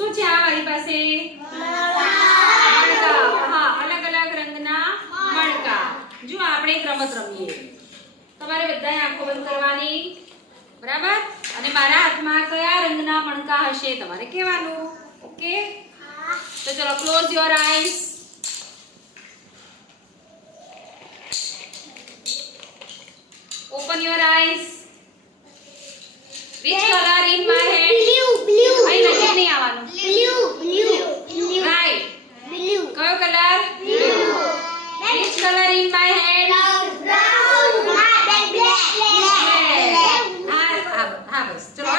શું છે આ મારી પાસે? અલગ અલગ રંગના મણકા. જો આપણે એક રમત રમીએ. તમારે બધાએ આંખો બંધ કરવાની. બરાબર? અને મારા હાથમાં કયા રંગના મણકા હશે તમારે કહેવાનું? ઓકે? તો ચલો close your eyes open your eyes which color in my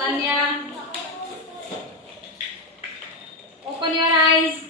Sanya. Open your eyes.